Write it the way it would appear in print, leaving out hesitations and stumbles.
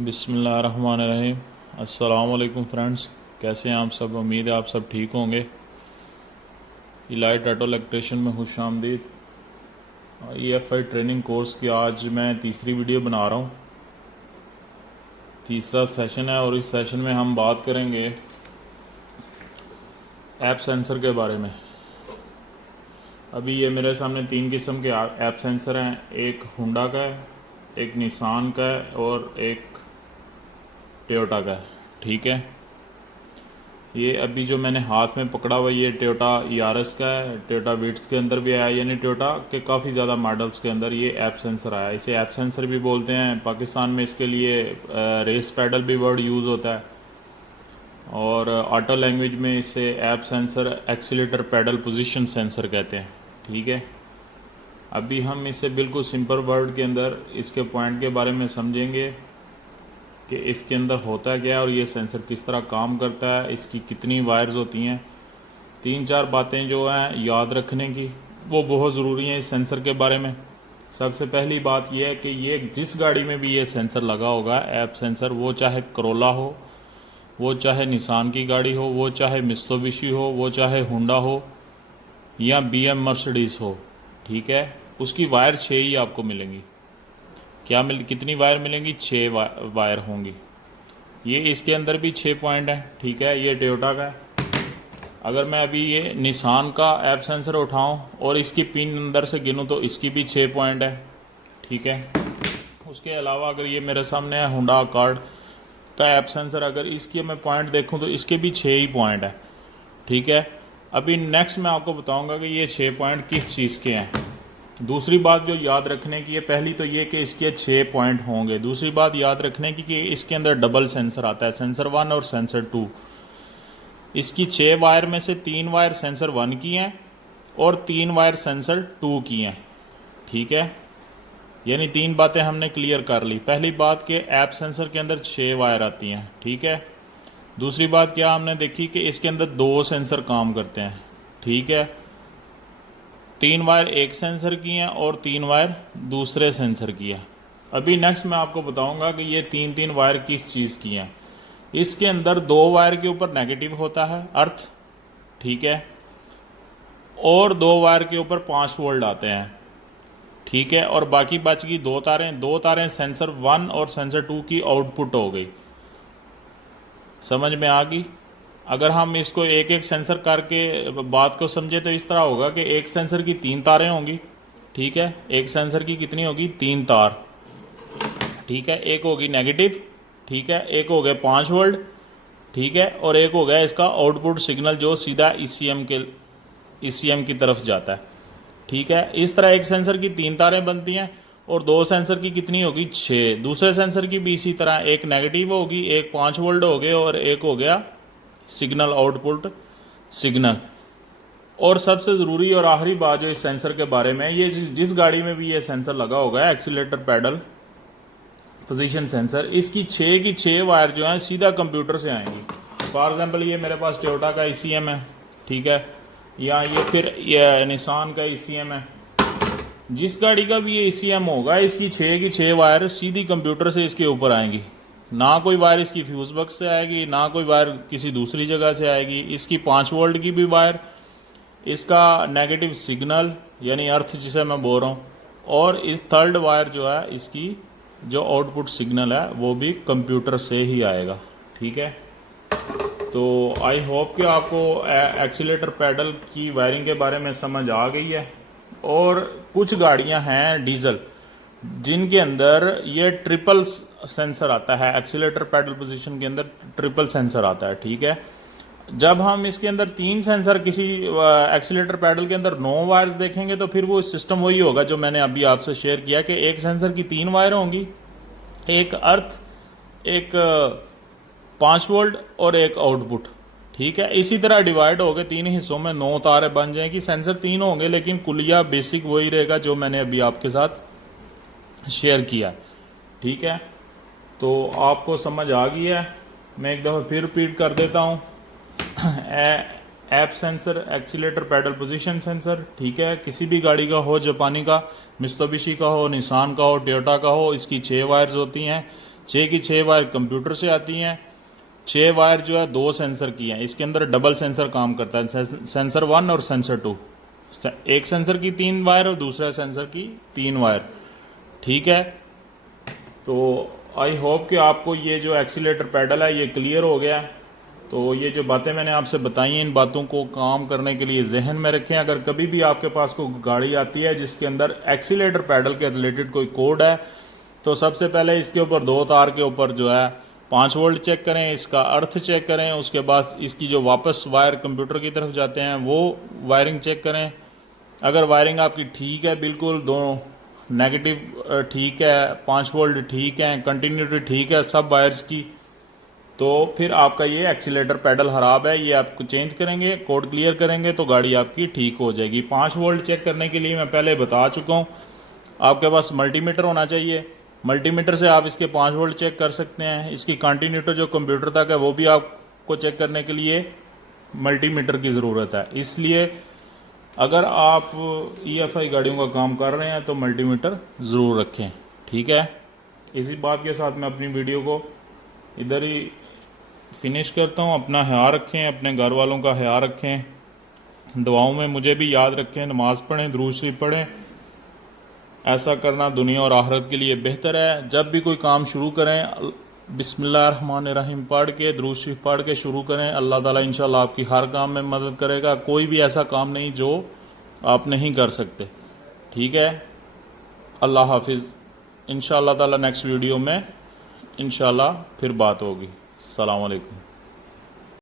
बिस्मिल्लाहिर्रहमानिर्रहीम। अस्सलाम वालेकुम फ्रेंड्स, कैसे हैं आप सब। उम्मीद है आप सब ठीक होंगे। इलाइट ऑटो इलेक्ट्रिशियन में खुश आमदीद। EFI ट्रेनिंग कोर्स की आज मैं तीसरी वीडियो बना रहा हूँ। तीसरा सेशन है और इस सेशन में हम बात करेंगे ऐप सेंसर के बारे में। अभी ये मेरे सामने 3 किस्म के ऐप सेंसर हैं। एक होंडा का है, एक निसान का है और एक टोयोटा का है। ठीक है, ये अभी जो मैंने हाथ में पकड़ा हुआ ये टोयोटा यारिस का है। टोयोटा विट्स के अंदर भी आया, यानी टोयोटा के काफ़ी ज़्यादा मॉडल्स के अंदर ये ऐप सेंसर आया। इसे ऐप सेंसर भी बोलते हैं। पाकिस्तान में इसके लिए रेस पैडल भी वर्ड यूज़ होता है और ऑटो लैंग्वेज में इसे APP sensor accelerator pedal position sensor कहते हैं। ठीक है, अभी हम इसे बिल्कुल सिंपल वर्ड के अंदर इसके पॉइंट के बारे में समझेंगे कि इसके अंदर होता क्या है और ये सेंसर किस तरह काम करता है, इसकी कितनी वायर्स होती हैं। 3-4 बातें जो हैं याद रखने की वो बहुत ज़रूरी हैं इस सेंसर के बारे में। सबसे पहली बात यह है कि ये जिस गाड़ी में भी ये सेंसर लगा होगा ऐप सेंसर, वो चाहे करोला हो, वो चाहे निसान की गाड़ी हो, वो चाहे मित्सुबिशी हो, वो चाहे होंडा हो या BM मर्सिडीज़ हो, ठीक है, उसकी वायर 6 ही आपको मिलेंगी। कितनी वायर मिलेंगी? 6 वायर होंगी। ये इसके अंदर भी 6 पॉइंट हैं। ठीक है, ये टोयोटा का है। अगर मैं अभी ये निसान का ऐप सेंसर उठाऊं और इसकी पिन अंदर से गिनूं तो इसकी भी 6 पॉइंट है। ठीक है, उसके अलावा अगर ये मेरे सामने है होंडा अकॉर्ड का ऐप सेंसर, अगर इसके मैं पॉइंट देखूं तो इसके भी 6 ही पॉइंट है। ठीक है, अभी नेक्स्ट मैं आपको बताऊंगा कि ये 6 पॉइंट किस चीज़ के हैं। दूसरी बात जो याद रखने की है, पहली तो ये कि इसके 6 पॉइंट होंगे। दूसरी बात याद रखने की कि इसके अंदर डबल सेंसर आता है, सेंसर 1 और सेंसर 2। इसकी 6 वायर में से 3 वायर सेंसर 1 की हैं और 3 वायर सेंसर 2 की हैं। ठीक है, यानी 3 बातें हमने क्लियर कर ली। पहली बात कि ऐप सेंसर के अंदर 6 वायर आती हैं। ठीक है, दूसरी बात क्या हमने देखी कि इसके अंदर 2 सेंसर काम करते हैं। ठीक है, 3 वायर एक सेंसर की हैं और 3 वायर दूसरे सेंसर की है। अभी नेक्स्ट मैं आपको बताऊंगा कि ये 3 वायर किस चीज़ की हैं। इसके अंदर 2 वायर के ऊपर नेगेटिव होता है अर्थ, ठीक है, और 2 वायर के ऊपर 5 वोल्ट आते हैं। ठीक है, और बाकी बच गई 2 तारें सेंसर 1 और सेंसर 2 की आउटपुट हो गई। समझ में आ गई। अगर हम इसको एक एक सेंसर करके बात को समझे तो इस तरह होगा कि एक सेंसर की 3 तारें होंगी। ठीक है, एक सेंसर की कितनी होगी? 3 तार। ठीक है, एक होगी नेगेटिव, ठीक है, एक हो गया 5 वोल्ट, ठीक है, और एक हो गया इसका आउटपुट सिग्नल जो सीधा ECM की तरफ जाता है। ठीक है, इस तरह एक सेंसर की 3 तारें बनती हैं और 2 सेंसर की कितनी होगी? 6। दूसरे सेंसर की भी इसी तरह, एक नेगेटिव होगी, एक 5 वोल्ट हो गए और एक हो गया सिग्नल आउटपुट सिग्नल। और सबसे ज़रूरी और आखिरी बात जो इस सेंसर के बारे में, ये जिस गाड़ी में भी ये सेंसर लगा होगा एक्सीलेटर पैडल पोजीशन सेंसर, इसकी 6 की 6 वायर जो है सीधा कंप्यूटर से आएंगी। फॉर एग्जांपल ये मेरे पास टोयोटा का ECM है, ठीक है, या ये फिर ये निसान का ECM है। जिस गाड़ी का भी ये ECM होगा, इसकी 6 की 6 वायर सीधी कंप्यूटर से इसके ऊपर आएंगी। ना कोई वायर इसकी फ्यूज़ बॉक्स से आएगी, ना कोई वायर किसी दूसरी जगह से आएगी। इसकी 5 वोल्ट की भी वायर, इसका नेगेटिव सिग्नल यानी अर्थ जिसे मैं बोल रहा हूँ, और इस थर्ड वायर जो है इसकी जो आउटपुट सिग्नल है वो भी कंप्यूटर से ही आएगा। ठीक है, तो आई होप कि आपको एक्सीलेटर पैडल की वायरिंग के बारे में समझ आ गई है। और कुछ गाड़ियां हैं डीजल जिनके अंदर ये ट्रिपल सेंसर आता है, एक्सीलेटर पैडल पोजीशन के अंदर ट्रिपल सेंसर आता है। ठीक है, जब हम इसके अंदर 3 सेंसर किसी एक्सीलेटर पैडल के अंदर 9 वायर्स देखेंगे तो फिर वो सिस्टम वही होगा जो मैंने अभी आपसे शेयर किया कि एक सेंसर की 3 वायर होंगी, एक अर्थ, एक 5 वोल्ट और एक आउटपुट। ठीक है, इसी तरह डिवाइड हो गए 3 हिस्सों में, 9 तारें बन जाएंगी। सेंसर 3 होंगे लेकिन कुलिया बेसिक वही रहेगा जो मैंने अभी आपके साथ शेयर किया। ठीक है, तो आपको समझ आ गई है। मैं एक दफ़ा फिर रिपीट कर देता हूँ। APP sensor accelerator pedal position sensor, ठीक है, किसी भी गाड़ी का हो, जापानी का, मित्सुबिशी का हो, निसान का हो, टोयोटा का हो, इसकी 6 वायर्स होती हैं। 6 की 6 वायर कंप्यूटर से आती हैं, 6 वायर जो है 2 सेंसर की हैं। इसके अंदर डबल सेंसर काम करता है, सेंसर 1 और सेंसर 2। एक सेंसर की 3 वायर और दूसरा सेंसर की 3 वायर। ठीक है, तो आई होप कि आपको ये जो एक्सीलेटर पैडल है ये क्लियर हो गया। तो ये जो बातें मैंने आपसे बताई हैं, इन बातों को काम करने के लिए जहन में रखें। अगर कभी भी आपके पास कोई गाड़ी आती है जिसके अंदर एक्सीलेटर पैडल के रिलेटेड कोई कोड है, तो सबसे पहले इसके ऊपर 2 तार के ऊपर जो है 5 वोल्ट चेक करें, इसका अर्थ चेक करें। उसके बाद इसकी जो वापस वायर कंप्यूटर की तरफ जाते हैं वो वायरिंग चेक करें। अगर वायरिंग आपकी ठीक है, बिल्कुल दोनों नेगेटिव ठीक है, 5 वोल्ट ठीक है, कंटिन्यूटी ठीक है सब वायर्स की, तो फिर आपका ये एक्सीलेटर पैडल खराब है, ये आपको चेंज करेंगे, कोड क्लियर करेंगे तो गाड़ी आपकी ठीक हो जाएगी। 5 वोल्ट चेक करने के लिए मैं पहले बता चुका हूँ, आपके पास मल्टीमीटर होना चाहिए। मल्टीमीटर से आप इसके 5 वोल्ट चेक कर सकते हैं। इसकी कंटिन्यूटी जो कंप्यूटर तक है वो भी आपको चेक करने के लिए मल्टीमीटर की ज़रूरत है। इसलिए अगर आप EFI गाड़ियों का काम कर रहे हैं तो मल्टीमीटर ज़रूर रखें। ठीक है, इसी बात के साथ मैं अपनी वीडियो को इधर ही फिनिश करता हूँ। अपना ख्याल रखें, अपने घर वालों का ख्याल रखें, दुआओं में मुझे भी याद रखें, नमाज़ पढ़ें, दुरूद शरीफ पढ़ें। ऐसा करना दुनिया और आखिरत के लिए बेहतर है। जब भी कोई काम शुरू करें बिस्मिल्लाहिर्रहमानिर्रहीम पढ़ के, दुरूद शरीफ पढ़ के शुरू करें। अल्लाह ताला इंशाल्लाह आपकी हर काम में मदद करेगा। कोई भी ऐसा काम नहीं जो आप नहीं कर सकते। ठीक है, अल्लाह हाफिज़। इंशाल्लाह ताला नेक्स्ट वीडियो में इंशाल्लाह फिर बात होगी। अस्सलाम वालेकुम।